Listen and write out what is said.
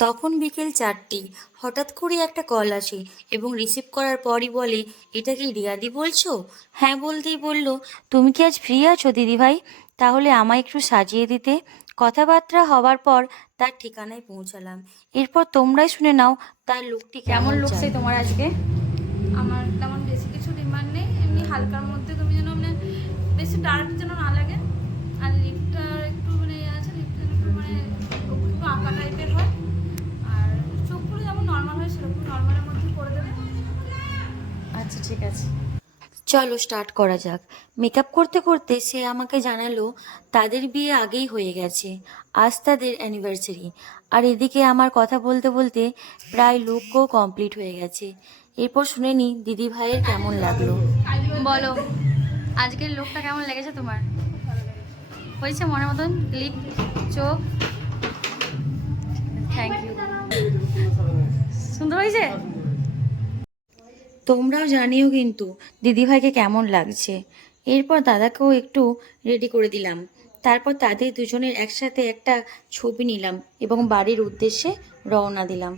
তখন বিকেল 4টি। হঠাৎ করে একটা কল আসে এবং রিসিভ করার পরই বলে, এটা কি রিয়াদি বলছো? হ্যাঁ বলতেই বলল, তুমি কি আজ ফ্রি আছো দিদিভাই? তাহলে আমায় একটু সাজিয়ে দিতে। কথাবার্তা হবার পর তার ঠিকানায় পৌঁছালাম। এরপর তোমরাই শুনে নাও তার লুকটি কেমন লুক চাই। চাই তোমার আজকে? আমার তেমন বেশি কিছু ডিমান্ড নেই, এমনি হালকার মধ্যে তুমি যেন মানে বেশি ডার্ক যেন না লাগে, আর লিপটা একটু মানে আছে, লিপটা যেন একটু মানে একটু আঁকা টাইপের হয়, আর চোখগুলো যেমন নর্মাল হয় সেরকম নর্মালের মধ্যে করে দেবে। আচ্ছা ঠিক আছে। চলো স্টার্ট করা যাক। মেকআপ করতে করতে সে আমাকে জানালো তাদের বিয়ে আগেই হয়ে গেছে, আজ তাদের অ্যানিভার্সারি। আর এদিকে আমার কথা বলতে বলতে প্রায় লুকও কমপ্লিট হয়ে গেছে। এরপর শুনে নি দিদি ভাইয়ের কেমন লাগলো। বলো, আজকের লুকটা কেমন লেগেছে তোমার? হয়েছে মনের মতন? লিপ, চোখ? Thank you. সুন্দর হয়েছে? তোমরাও জানিও কিন্তু দিদিভাইকে কেমন লাগছে। এরপর দাদাকেও একটু রেডি করে দিলাম। তারপর তাদের দুজনের একসাথে একটা ছবি নিলাম এবং বাড়ির উদ্দেশ্যে রওনা দিলাম।